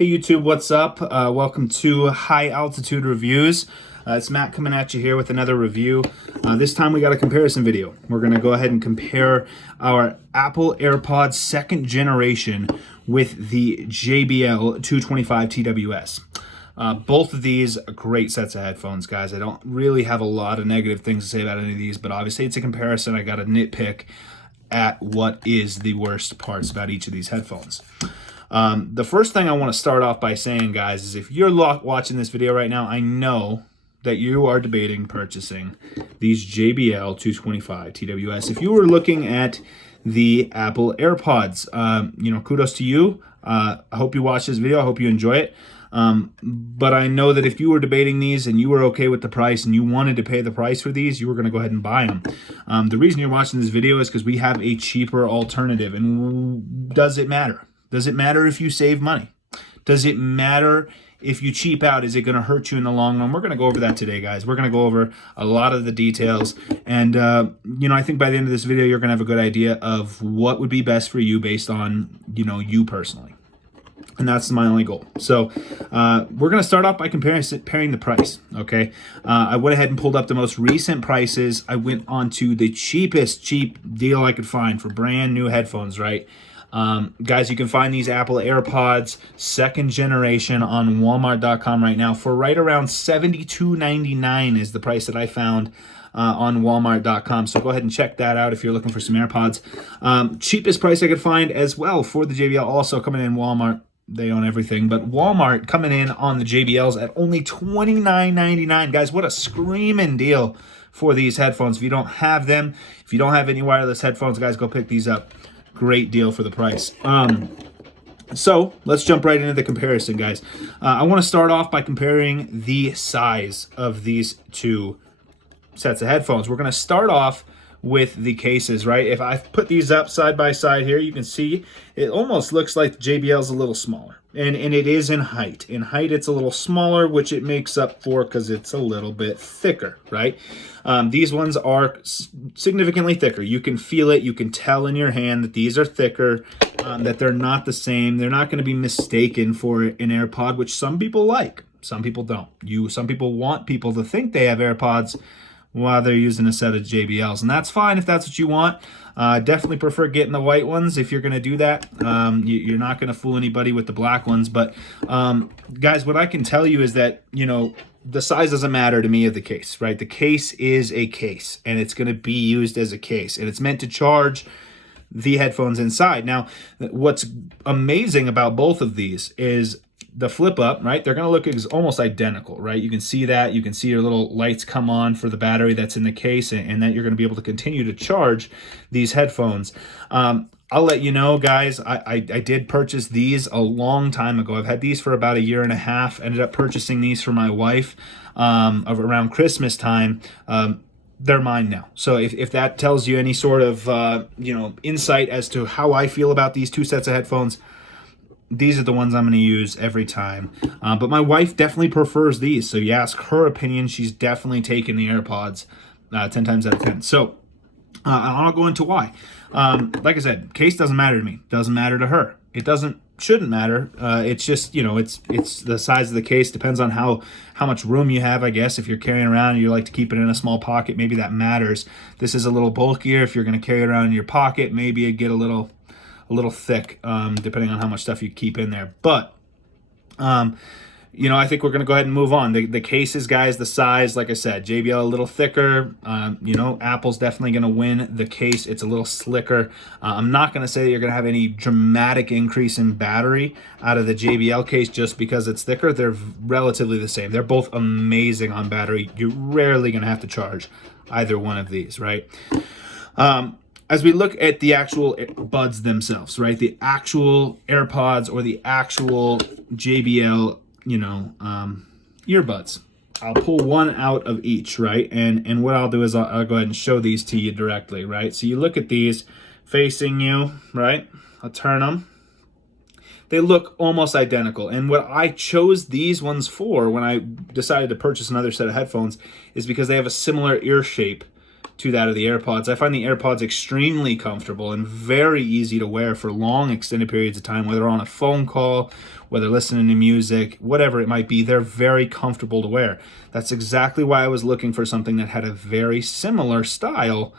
Hey YouTube, what's up? Welcome to High Altitude Reviews. It's Matt coming at you here with another review. This time we got a comparison video. We're going to go ahead and compare our Apple AirPods second generation with the JBL 225 TWS. Both of these are great sets of headphones, guys. I don't really have a lot of negative things to say about any of these, but obviously it's a comparison. I got to nitpick at what is the worst parts about each of these headphones. The first thing I want to start off by saying, guys, is if you're watching this video right now, I know that you are debating purchasing these JBL 225 TWS. If you were looking at the Apple AirPods, kudos to you. I hope you watch this video. I hope you enjoy it. But I know that if you were debating these and you were okay with the price and you wanted to pay the price for these, you were going to go ahead and buy them. The reason you're watching this video is because we have a cheaper alternative. And does it matter? Does it matter if you save money? Does it matter if you cheap out? Is it going to hurt you in the long run? We're going to go over that today, guys. We're going to go over a lot of the details. And, I think by the end of this video, you're going to have a good idea of what would be best for you based on, you personally. And that's my only goal. So we're going to start off by comparing the price, okay? I went ahead and pulled up the most recent prices. I went on to the cheapest deal I could find for brand new headphones, right? Guys, you can find these Apple AirPods second generation on Walmart.com right now for right around $72.99 is the price that I found on Walmart.com. So go ahead and check that out if you're looking for some AirPods. Cheapest price I could find as well for the JBL, also coming in Walmart. They own everything, but Walmart coming in on the JBLs at only $29.99. Guys, what a screaming deal for these headphones. If you don't have them, if you don't have any wireless headphones, guys, go pick these up. Great deal for the price. So let's jump right into the comparison, guys. I want to start off by comparing the size of these two sets of headphones. We're going to start off with the cases, right? If I put these up side by side here, you can see it almost looks like the JBL's a little smaller. And it is in height. In height, it's a little smaller, which it makes up for because it's a little bit thicker, right? These ones are significantly thicker. You can feel it. You can tell in your hand that these are thicker, that they're not the same. They're not going to be mistaken for an AirPod, which some people like. Some people don't. Some people want people to think they have AirPods while they're using a set of JBLs. And that's fine if that's what you want. Definitely prefer getting the white ones if you're going to do that. You're not going to fool anybody with the black ones. But guys, what I can tell you is that, the size doesn't matter to me of the case, right? The case is a case, and it's going to be used as a case, and it's meant to charge the headphones inside. Now, what's amazing about both of these is the flip up, right? They're going to look almost identical, right? You can see that. You can see your little lights come on for the battery that's in the case, and that you're going to be able to continue to charge these headphones. I'll let you know, guys, I did purchase these a long time ago. I've had these for about a year and a half. Ended up purchasing these for my wife of around Christmas time. They're mine now. So if that tells you any sort of insight as to how I feel about these two sets of headphones, these are the ones I'm going to use every time. But my wife definitely prefers these. So you ask her opinion, she's definitely taking the AirPods 10 times out of 10. So I'll go into why. Like I said, case doesn't matter to me. Doesn't matter to her. It shouldn't matter. It's just, it's the size of the case. Depends on how much room you have, I guess. If you're carrying around and you like to keep it in a small pocket, maybe that matters. This is a little bulkier. If you're going to carry it around in your pocket, maybe it get a little thick, depending on how much stuff you keep in there. But, I think we're going to go ahead and move on. The cases, guys, the size, like I said, JBL a little thicker. Apple's definitely going to win the case. It's a little slicker. I'm not going to say you're going to have any dramatic increase in battery out of the JBL case just because it's thicker. They're relatively the same. They're both amazing on battery. You're rarely going to have to charge either one of these, right? As we look at the actual buds themselves, right? The actual AirPods or the actual JBL earbuds. I'll pull one out of each, right? And what I'll do is I'll go ahead and show these to you directly, right? So you look at these facing you, right? I'll turn them. They look almost identical. And what I chose these ones for when I decided to purchase another set of headphones is because they have a similar ear shape to that of the AirPods. I find the AirPods extremely comfortable and very easy to wear for long extended periods of time, whether on a phone call, whether listening to music, whatever it might be. They're very comfortable to wear. That's exactly why I was looking for something that had a very similar style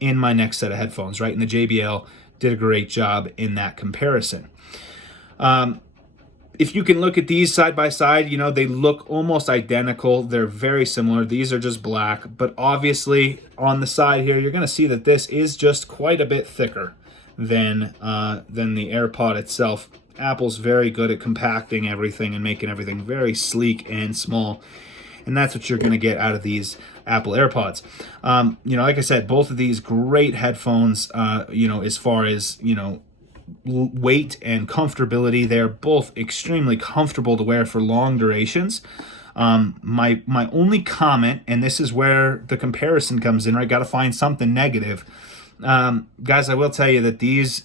in my next set of headphones, right? And the JBL did a great job in that comparison. If you can look at these side by side, you know, they look almost identical. They're very similar. These are just black, but obviously on the side here, you're going to see that this is just quite a bit thicker than the AirPod itself. Apple's very good at compacting everything and making everything very sleek and small. And that's what you're going to get out of these Apple AirPods. You know, like I said, both of these great headphones, you know, as far as, you know, weight and comfortability, they're both extremely comfortable to wear for long durations. My only comment, and this is where the comparison comes in, right? Got to find something negative. Guys, I will tell you that these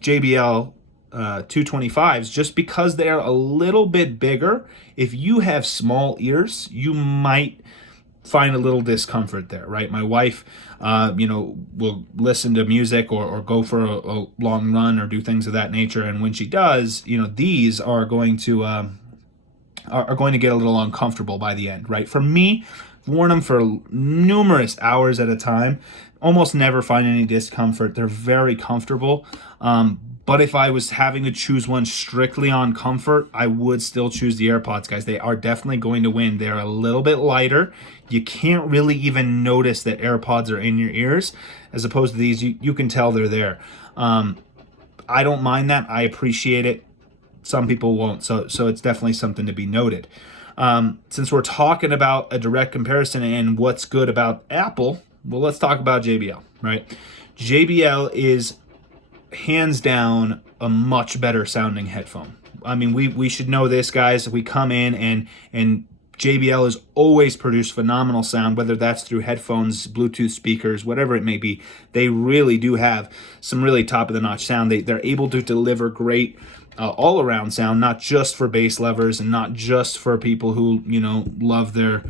JBL 225s, just because they're a little bit bigger, if you have small ears, you might find a little discomfort there, right? My wife, you know, will listen to music or go for a long run or do things of that nature, and when she does, you know, these are going to get a little uncomfortable by the end, right? For me, I've worn them for numerous hours at a time, almost never find any discomfort. They're very comfortable. But if I was having to choose one strictly on comfort, I would still choose the AirPods, guys. They are definitely going to win. They're a little bit lighter. You can't really even notice that AirPods are in your ears. As opposed to these, you can tell they're there. I don't mind that. I appreciate it. Some people won't. So it's definitely something to be noted. Since we're talking about a direct comparison and what's good about Apple, well, let's talk about JBL, right? JBL is hands down a much better sounding headphone. I mean, we should know this, guys. We come in and JBL has always produced phenomenal sound, whether that's through headphones, Bluetooth speakers, whatever it may be. They really do have some really top of the notch sound. They're able to deliver great all around sound, not just for bass lovers and not just for people who, you know, love their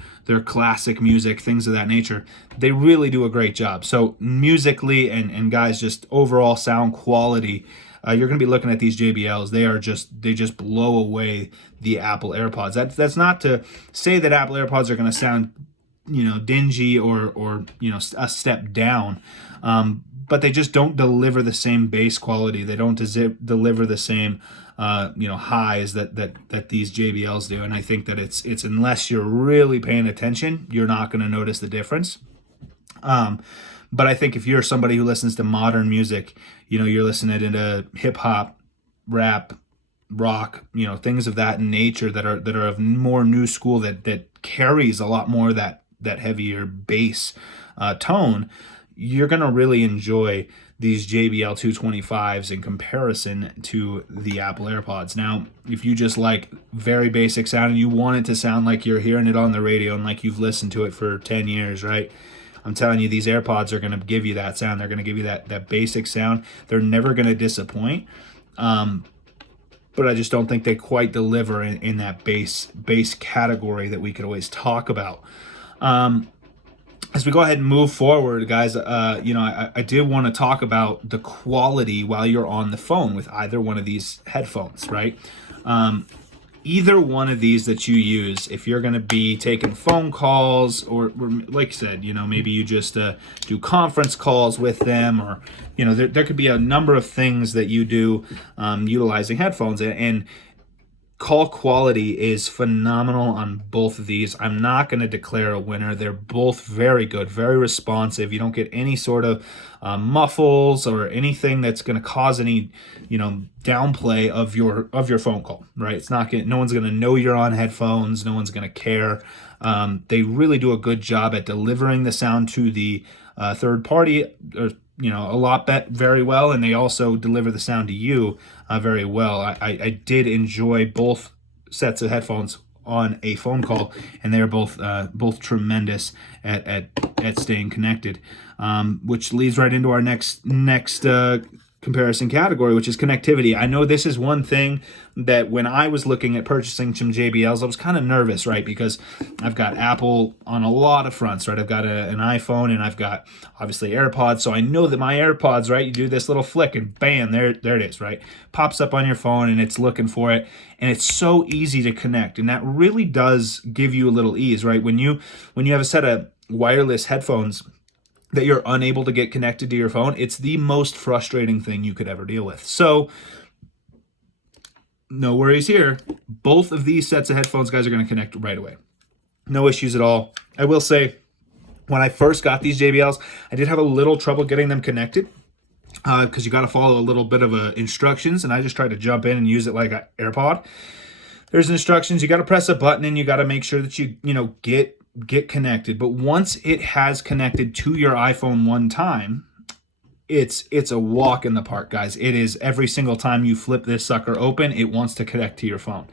classic music, things of that nature. They really do a great job. So musically and guys, just overall sound quality, you're going to be looking at these JBLs. They just blow away the Apple AirPods. That's not to say that Apple AirPods are going to sound, you know, dingy or you know, a step down. But they just don't deliver the same bass quality. They don't deliver the same, you know, highs that these JBLs do. And I think that it's unless you're really paying attention, you're not going to notice the difference. But I think if you're somebody who listens to modern music, you know, you're listening to hip hop, rap, rock, you know, things of that nature that are of more new school that carries a lot more that heavier bass tone, you're going to really enjoy these JBL 225s in comparison to the Apple AirPods. Now, if you just like very basic sound and you want it to sound like you're hearing it on the radio and like you've listened to it for 10 years, right? I'm telling you, these AirPods are going to give you that sound. They're going to give you that basic sound. They're never going to disappoint. But I just don't think they quite deliver in that bass category that we could always talk about. As we go ahead and move forward, guys, you know, I did want to talk about the quality while you're on the phone with either one of these headphones, right? Either one of these that you use, if you're going to be taking phone calls or like I said, you know, maybe you just do conference calls with them, or, you know, there could be a number of things that you do utilizing headphones, and call quality is phenomenal on both of these. I'm not going to declare a winner. They're both very good, very responsive. You don't get any sort of muffles or anything that's going to cause any, you know, downplay of your phone call, right? It's not no one's going to know you're on headphones. No one's going to care. They really do a good job at delivering the sound to the third party, or, you know, very well, and they also deliver the sound to you very well. I did enjoy both sets of headphones on a phone call, and they're both tremendous at staying connected. Which leads right into our next comparison category, which is connectivity. I know this is one thing that when I was looking at purchasing some JBLs, I was kind of nervous, right? Because I've got Apple on a lot of fronts, right? I've got an iPhone and I've got obviously AirPods. So I know that my AirPods, right? You do this little flick and bam, there it is, right? Pops up on your phone and it's looking for it. And it's so easy to connect. And that really does give you a little ease, right? When you have a set of wireless headphones that you're unable to get connected to your phone, it's the most frustrating thing you could ever deal with. So no worries here. Both of these sets of headphones, guys, are going to connect right away. No issues at all. I will say, when I first got these JBLs, I did have a little trouble getting them connected because you got to follow a little bit of instructions, and I just tried to jump in and use it like an AirPod. There's instructions. You got to press a button, and you got to make sure that you get connected. But once it has connected to your iPhone one time, it's a walk in the park, guys. It is every single time you flip this sucker open, it wants to connect to your phone.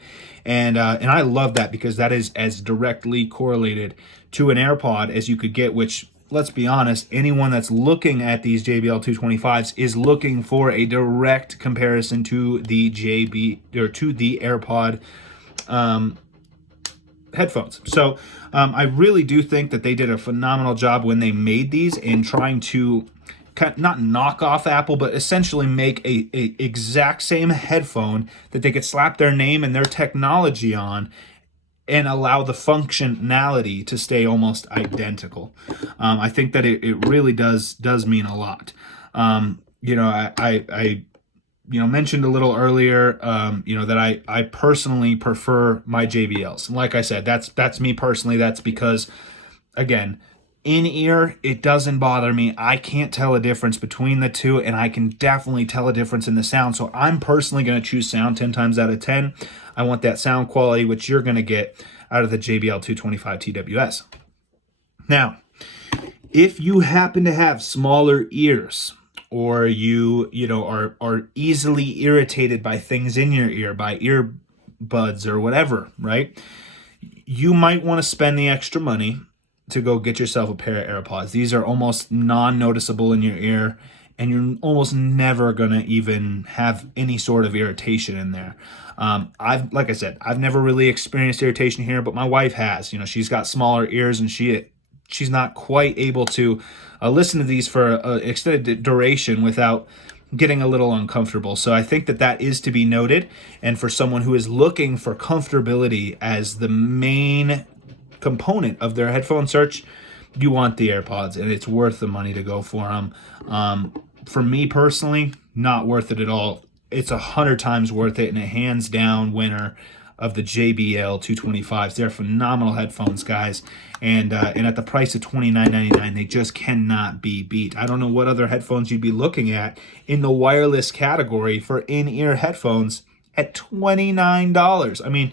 And I love that because that is as directly correlated to an AirPod as you could get, which, let's be honest, anyone that's looking at these JBL 225s is looking for a direct comparison to the AirPod headphones. So I really do think that they did a phenomenal job when they made these in trying to not knock off Apple, but essentially make a exact same headphone that they could slap their name and their technology on and allow the functionality to stay almost identical. I think that it really does mean a lot. I mentioned a little earlier, that I personally prefer my JBLs. And like I said, that's me personally. That's because, again, in ear, it doesn't bother me. I can't tell a difference between the two, and I can definitely tell a difference in the sound. So I'm personally going to choose sound 10 times out of 10. I want that sound quality, which you're going to get out of the JBL 225 TWS. Now, if you happen to have smaller ears, or you are easily irritated by things in your ear, by earbuds or whatever, right? You might want to spend the extra money to go get yourself a pair of AirPods. These are almost non-noticeable in your ear, and you're almost never gonna even have any sort of irritation in there. Like I said, I've never really experienced irritation here, but my wife has. She's got smaller ears, and she's not quite able to listen to these for an extended duration without getting a little uncomfortable. So I think that is to be noted. And for someone who is looking for comfortability as the main component of their headphone search, you want the AirPods, and it's worth the money to go for them. For me personally, not worth it at all. It's 100 times worth it, and a hands down winner of the JBL 225s. They're phenomenal headphones, guys, and at the price of $29.99, they just cannot be beat. I don't know what other headphones you'd be looking at in the wireless category for in-ear headphones at $29. I mean,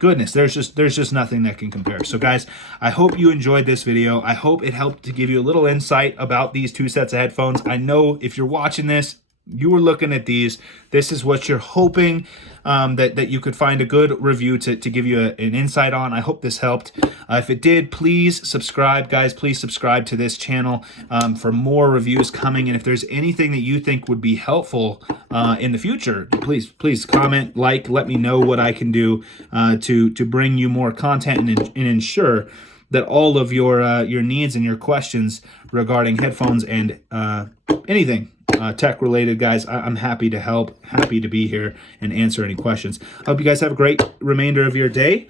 goodness, there's just nothing that can compare. So guys, I hope you enjoyed this video. I hope it helped to give you a little insight about these two sets of headphones. I know if you're watching this, you were looking at these, this is what you're hoping that you could find a good review to give you an insight on. I hope this helped. If it did, please subscribe, guys. Please subscribe to this channel for more reviews coming. And if there's anything that you think would be helpful in the future, please comment, let me know what I can do to bring you more content and ensure that all of your needs and your questions regarding headphones and anything tech related, guys, I'm happy to help, happy to be here and answer any questions. I hope you guys have a great remainder of your day.